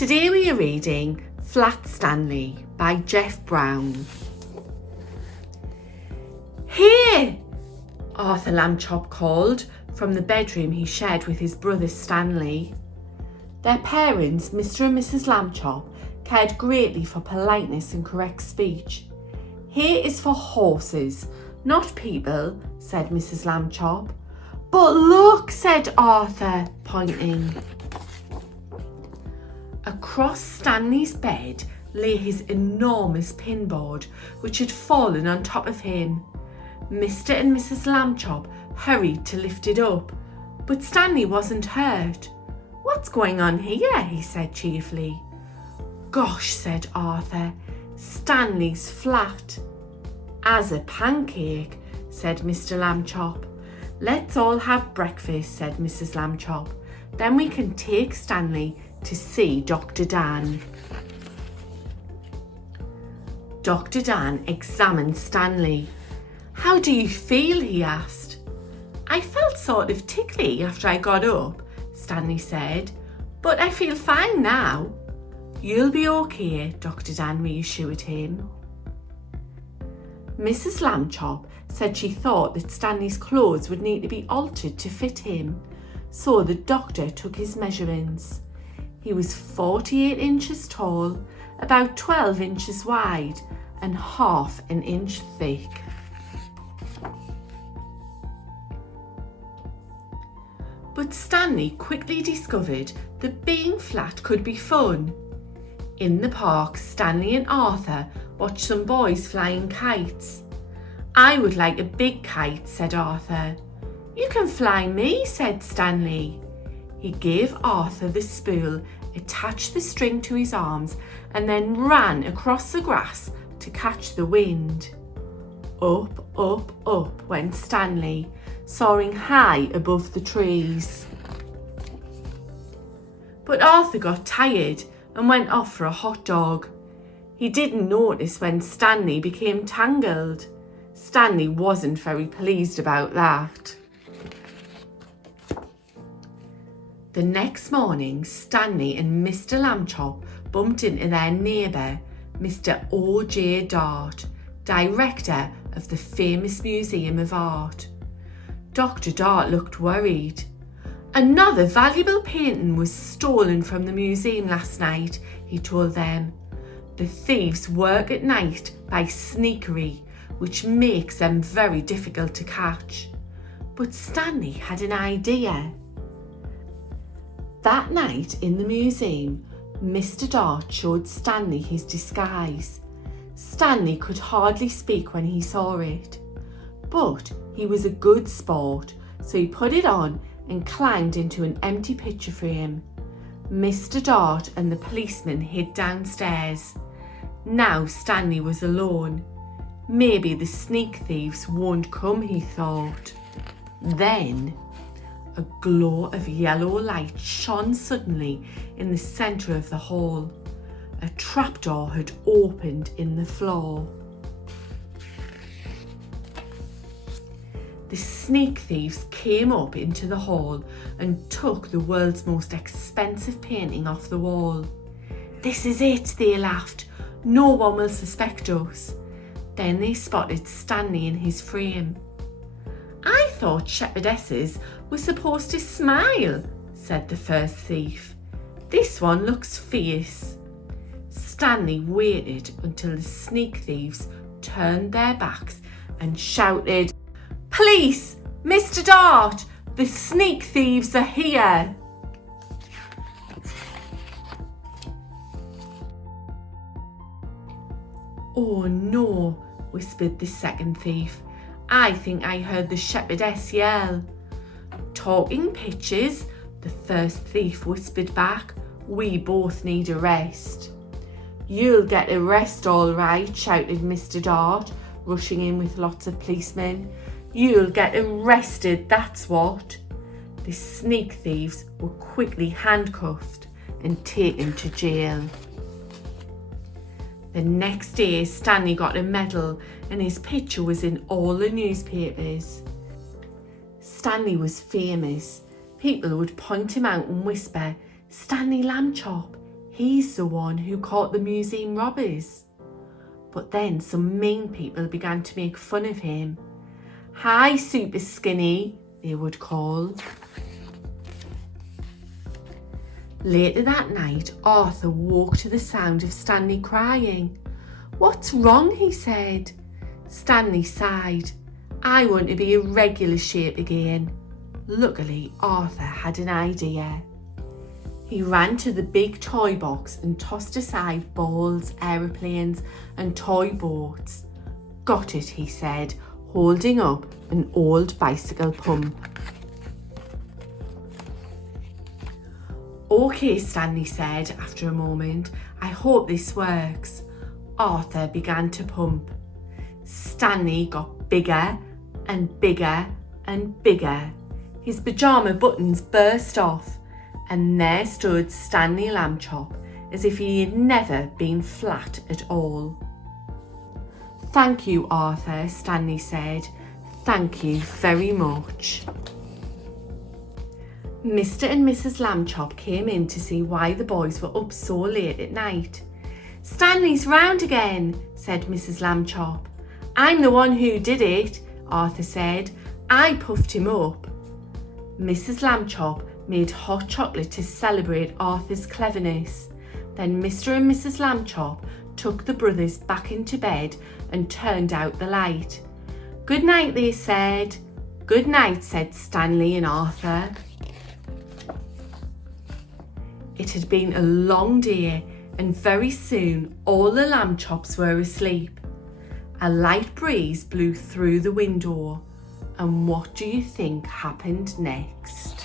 Today we are reading Flat Stanley by Jeff Brown. Here! Arthur Lambchop called from the bedroom he shared with his brother Stanley. Their parents, Mr. and Mrs. Lambchop, cared greatly for politeness and correct speech. Here is for horses, not people, said Mrs. Lambchop. But look, said Arthur, pointing. Across Stanley's bed lay his enormous pinboard, which had fallen on top of him. Mr. and Mrs. Lambchop hurried to lift it up, but Stanley wasn't hurt. What's going on here? He said cheerfully. Gosh, said Arthur, Stanley's flat. As a pancake, said Mr. Lambchop. Let's all have breakfast, said Mrs. Lambchop. Then we can take Stanley to see Dr. Dan. Dr. Dan examined Stanley. How do you feel? He asked. I felt sort of tickly after I got up, Stanley said, but I feel fine now. You'll be okay, Dr. Dan reassured him. Mrs. Lambchop said she thought that Stanley's clothes would need to be altered to fit him, so the doctor took his measurements. He was 48 inches tall, about 12 inches wide, and half an inch thick. But Stanley quickly discovered that being flat could be fun. In the park, Stanley and Arthur watched some boys flying kites. I would like a big kite, said Arthur. You can fly me, said Stanley. He gave Arthur the spool, attached the string to his arms, and then ran across the grass to catch the wind. Up, up, up went Stanley, soaring high above the trees. But Arthur got tired and went off for a hot dog. He didn't notice when Stanley became tangled. Stanley wasn't very pleased about that. The next morning, Stanley and Mr. Lambchop bumped into their neighbour, Mr. O.J. Dart, director of the famous Museum of Art. Dr. Dart looked worried. Another valuable painting was stolen from the museum last night, he told them. The thieves work at night by sneakery, which makes them very difficult to catch. But Stanley had an idea. That night in the museum, Mr. Dart showed Stanley his disguise. Stanley could hardly speak when he saw it. But he was a good sport, so he put it on and climbed into an empty picture frame. Mr. Dart and the policeman hid downstairs. Now Stanley was alone. Maybe the sneak thieves won't come, he thought. Then a glow of yellow light shone suddenly in the centre of the hall. A trapdoor had opened in the floor. The sneak thieves came up into the hall and took the world's most expensive painting off the wall. This is it, they laughed. No one will suspect us. Then they spotted Stanley in his frame. I thought shepherdesses were supposed to smile, said the first thief. This one looks fierce. Stanley waited until the sneak thieves turned their backs and shouted, Police! Mr. Dart! The sneak thieves are here! Oh no, whispered the second thief. I think I heard the shepherdess yell. Talking pictures, the first thief whispered back. We both need a rest. You'll get a rest all right, shouted Mr. Dart, rushing in with lots of policemen. You'll get arrested, that's what. The sneak thieves were quickly handcuffed and taken to jail. The next day, Stanley got a medal and his picture was in all the newspapers. Stanley was famous. People would point him out and whisper, Stanley Lambchop, He's the one who caught the museum robbers. But then some mean people began to make fun of him. "Hi, Super Skinny," they would call. Later that night, Arthur woke to the sound of Stanley crying. "What's wrong?" he said. Stanley sighed. "I want to be a regular shape again." Luckily, Arthur had an idea. He ran to the big toy box and tossed aside balls, aeroplanes and toy boats. "Got it," he said, holding up an old bicycle pump. "Okay," Stanley said after a moment. "I hope this works." Arthur began to pump. Stanley got bigger and bigger and bigger. His pyjama buttons burst off, and there stood Stanley Lambchop as if he had never been flat at all. "Thank you, Arthur," Stanley said. "Thank you very much." Mr. and Mrs. Lambchop came in to see why the boys were up so late at night. "Stanley's round again," said Mrs. Lambchop. "I'm the one who did it," Arthur said. "I puffed him up." Mrs. Lambchop made hot chocolate to celebrate Arthur's cleverness. Then Mr. and Mrs. Lambchop took the brothers back into bed and turned out the light. "Good night," they said. "Good night," said Stanley and Arthur. It had been a long day, and very soon all the Lambchops were asleep. A light breeze blew through the window, and what do you think happened next?